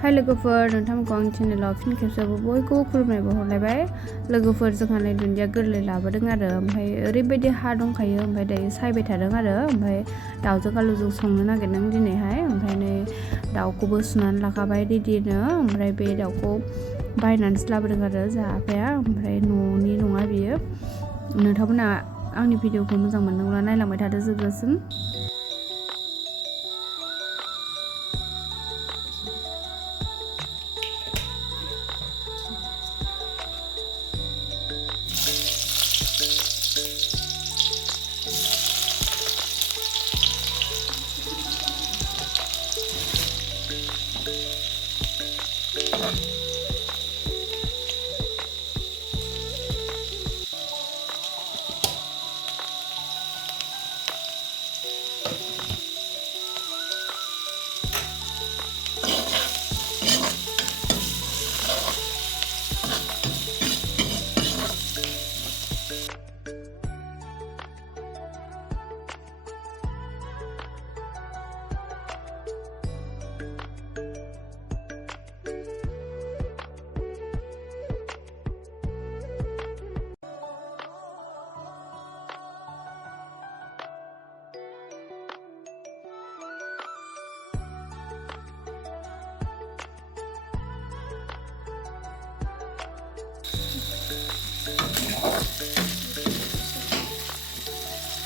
हाय लोगोफोर नोंथांमोनखौ आंनि चेनेलाव फिन खेबसेबाबो बयखौबो खुलुमनाय बावहरलायबाय लोगोफोर जोंहा नै दुन्दिया गोरलै लाबोदों आरो ओमफ्राय ओरैबायदि हा दंखायो ओमफ्राय दायो सायबाय थादों आरो ओमफ्राय दाउजों आलुजों संनो नागिरदों दिनैहाय ओमफ्राय नै दाउखौबो सुनानै लाखाबाय रेडिनो ओमफ्राय बे दाउखौ बायनानैसो लाबोदों आरो जोंहा आफाया ओमफ्राय न'नि नङा बियो नोंथांमोना आंनि भिडिअखौ मोजां मोनदोंब्ला नायलांबाय थादो जोबजासिम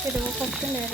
Pero vos tener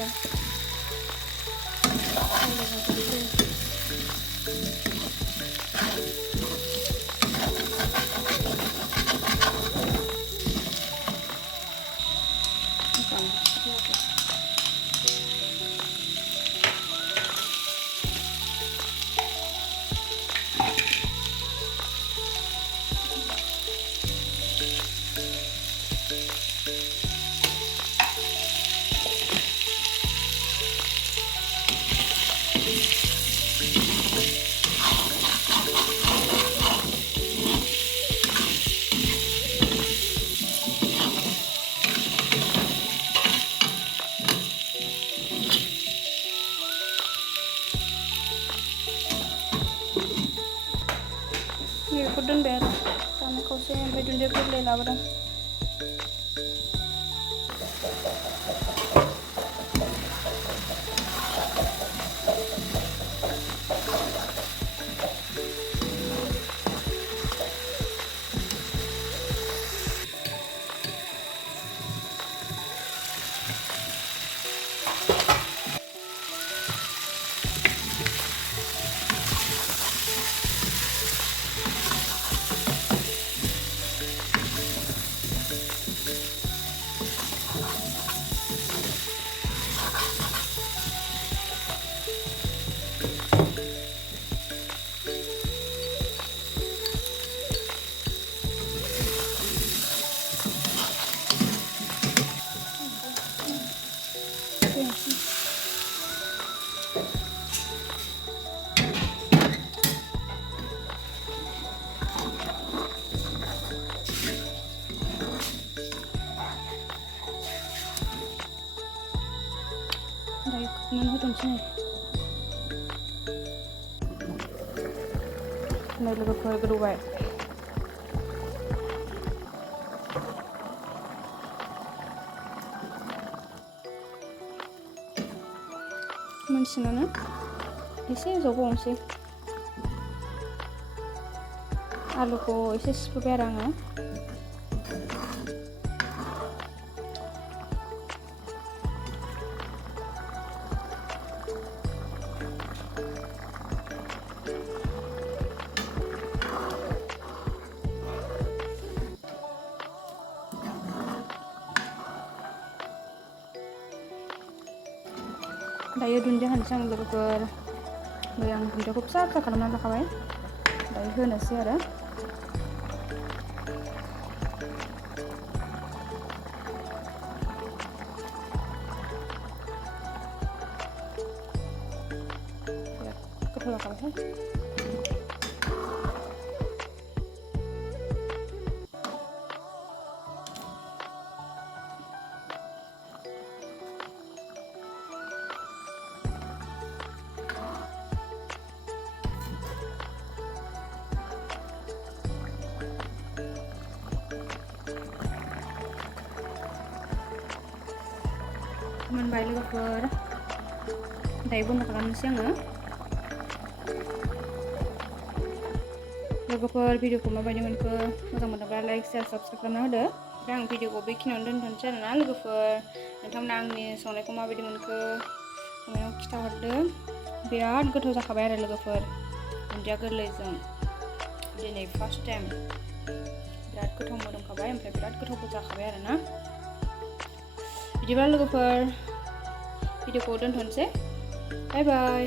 Aku doon ber, tanah kau sih sampai dunia boleh lah barang. Dayak mana hutang sini? Nay lupa ko kedua. Mensinana? Isi zobo sih. Alu ko isi seperangnya. Dayo dunia hancang logofer, yang dunia kupsa karena nak kawin, dayo nasi ada. Ya, kepala kawin. मोनबाय लोगोफोर दायो बन्द खालामनोसै आङो लोगोफोर भिडिअखौ माबायदि मोनखो मोजां मोनोब्ला लाइक शेयार साबस्क्राइब खालामना होदो ओमफ्राय आं भिडिअखौ बेखिनियावनो दोनथ'नोसै आरोना लोगोफोर नोंथांमोना आंनि संनायखौ माबायदि मोनखो कमेन्टआव खिन्थाहरदो बिराद गोथाव जाखाबाय आरो लोगोफोर दुन्दिया गोरलैजों दिनै फार्स्ट टाइम बिराद गोथाव मोदोमखाबाय ओमफ्राय बिराद गोथावबो जाखाबाय आरोना बिदिब्ला लोगोफोर भिडिअखौ दोनथ'नोसै बाय बाय